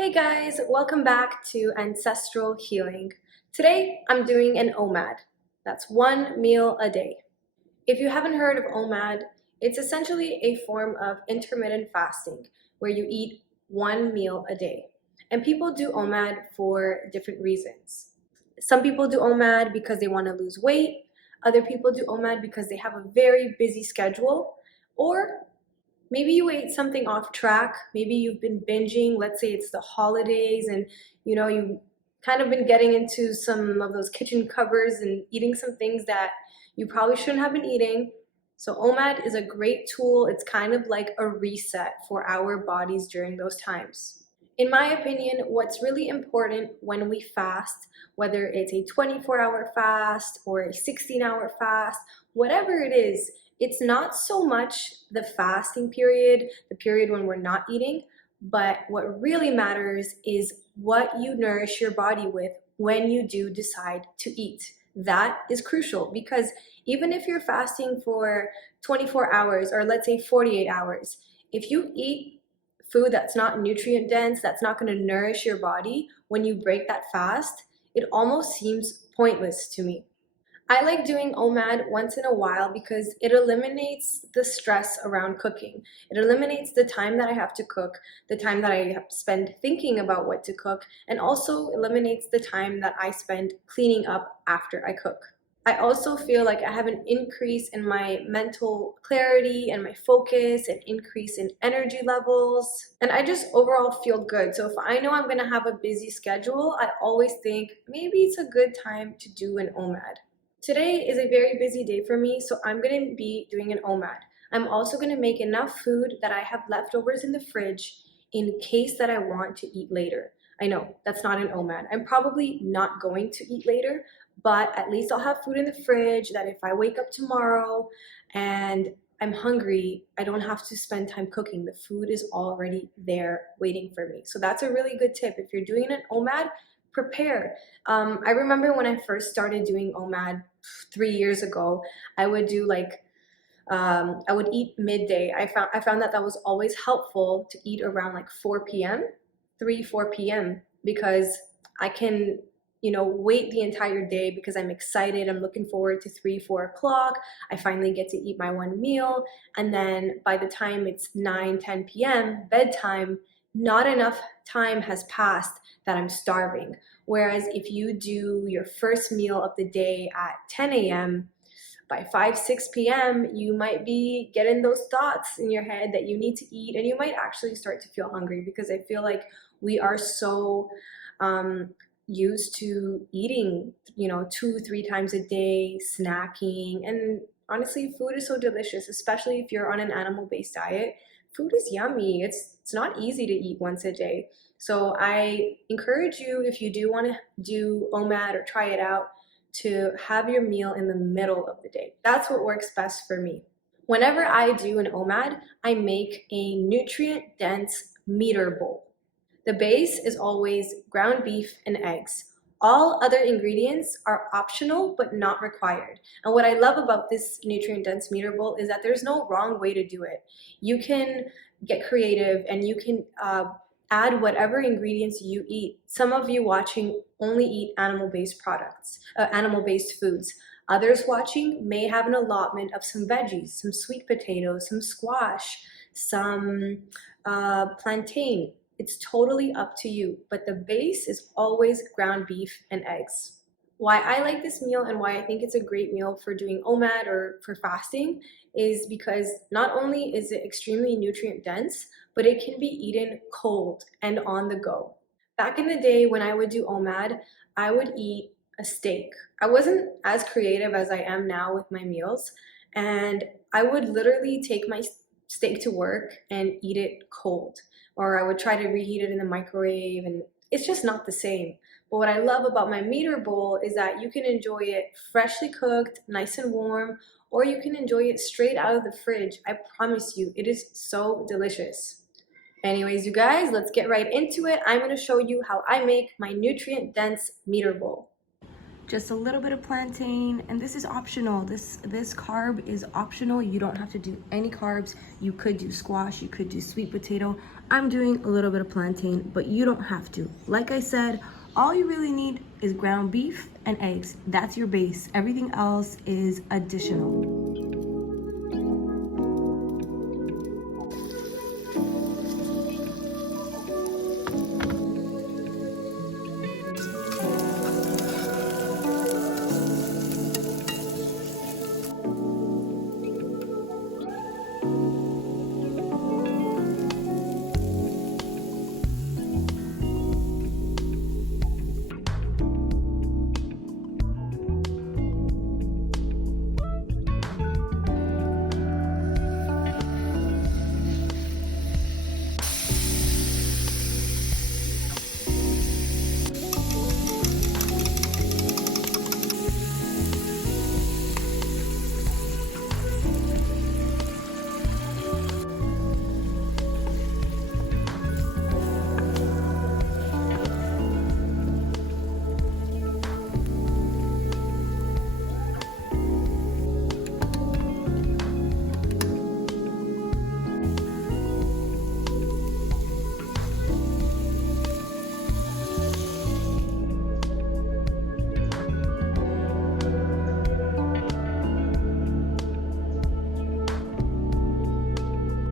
Hey guys, welcome back to Ancestral Healing. Today I'm doing an OMAD. That's 1 meal a day. If you haven't heard of OMAD, it's essentially a form of intermittent fasting where you eat 1 meal a day. And people do OMAD for different reasons. Some people do OMAD because they want to lose weight. Other people do OMAD because they have a very busy schedule, or maybe you ate something off track. Maybe you've been binging. Let's say it's the holidays and you've kind of been getting into some of those kitchen cupboards and eating some things that you probably shouldn't have been eating. So OMAD is a great tool. It's kind of like a reset for our bodies during those times. In my opinion, what's really important when we fast, whether it's a 24-hour fast or a 16-hour fast, whatever it is, it's not so much the fasting period, the period when we're not eating, but what really matters is what you nourish your body with when you do decide to eat. That is crucial because even if you're fasting for 24 hours or let's say 48 hours, if you eat food that's not nutrient dense, that's not going to nourish your body when you break that fast, it almost seems pointless to me. I like doing OMAD once in a while because it eliminates the stress around cooking. It eliminates the time that I have to cook, the time that I have to spend thinking about what to cook, and also eliminates the time that I spend cleaning up after I cook. I also feel like I have an increase in my mental clarity and my focus, an increase in energy levels, and I just overall feel good. So if I know I'm gonna have a busy schedule, I always think maybe it's a good time to do an OMAD. Today is a very busy day for me, so I'm going to be doing an OMAD. I'm also going to make enough food that I have leftovers in the fridge in case that I want to eat later. I know, that's not an OMAD. I'm probably not going to eat later, but at least I'll have food in the fridge that if I wake up tomorrow and I'm hungry, I don't have to spend time cooking. The food is already there waiting for me. So that's a really good tip. If you're doing an OMAD, prepare. I remember when I first started doing OMAD 3 years ago, I would do I would eat midday. I found that was always helpful to eat around like 4 p.m., 4 p.m. because I can wait the entire day because I'm excited. I'm looking forward to 4 o'clock. I finally get to eat my 1 meal, and then by the time it's 10 p.m. bedtime, not enough time has passed that I'm starving. Whereas if you do your first meal of the day at 10 a.m., by 6 p.m., you might be getting those thoughts in your head that you need to eat, and you might actually start to feel hungry because I feel like we are so used to eating, 2, 3 times a day, snacking, and honestly, food is so delicious, especially if you're on an animal-based diet. Food is yummy. It's not easy to eat once a day. So I encourage you, if you do want to do OMAD or try it out, to have your meal in the middle of the day. That's what works best for me. Whenever I do an OMAD, I make a nutrient-dense meter bowl. The base is always ground beef and eggs. All other ingredients are optional but not required. And what I love about this nutrient-dense meter bowl is that there's no wrong way to do it. You can get creative and you can add whatever ingredients you eat. Some of you watching only eat animal-based products, animal-based foods. Others watching may have an allotment of some veggies, some sweet potatoes, some squash, some plantain. It's totally up to you, but the base is always ground beef and eggs. Why I like this meal and why I think it's a great meal for doing OMAD or for fasting is because not only is it extremely nutrient dense, but it can be eaten cold and on the go. Back in the day when I would do OMAD, I would eat a steak. I wasn't as creative as I am now with my meals, and I would literally take my steak to work and eat it cold, or I would try to reheat it in the microwave, and it's just not the same. But what I love about my meter bowl is that you can enjoy it freshly cooked, nice and warm, or you can enjoy it straight out of the fridge. I promise you, it is so delicious. Anyways, you guys, let's get right into it. I'm going to show you how I make my nutrient-dense meter bowl. just a little bit of plantain, and this is optional. This carb is optional. You don't have to do any carbs. You could do squash, you could do sweet potato. I'm doing a little bit of plantain, but you don't have to. Like I said, all you really need is ground beef and eggs. That's your base. Everything else is additional.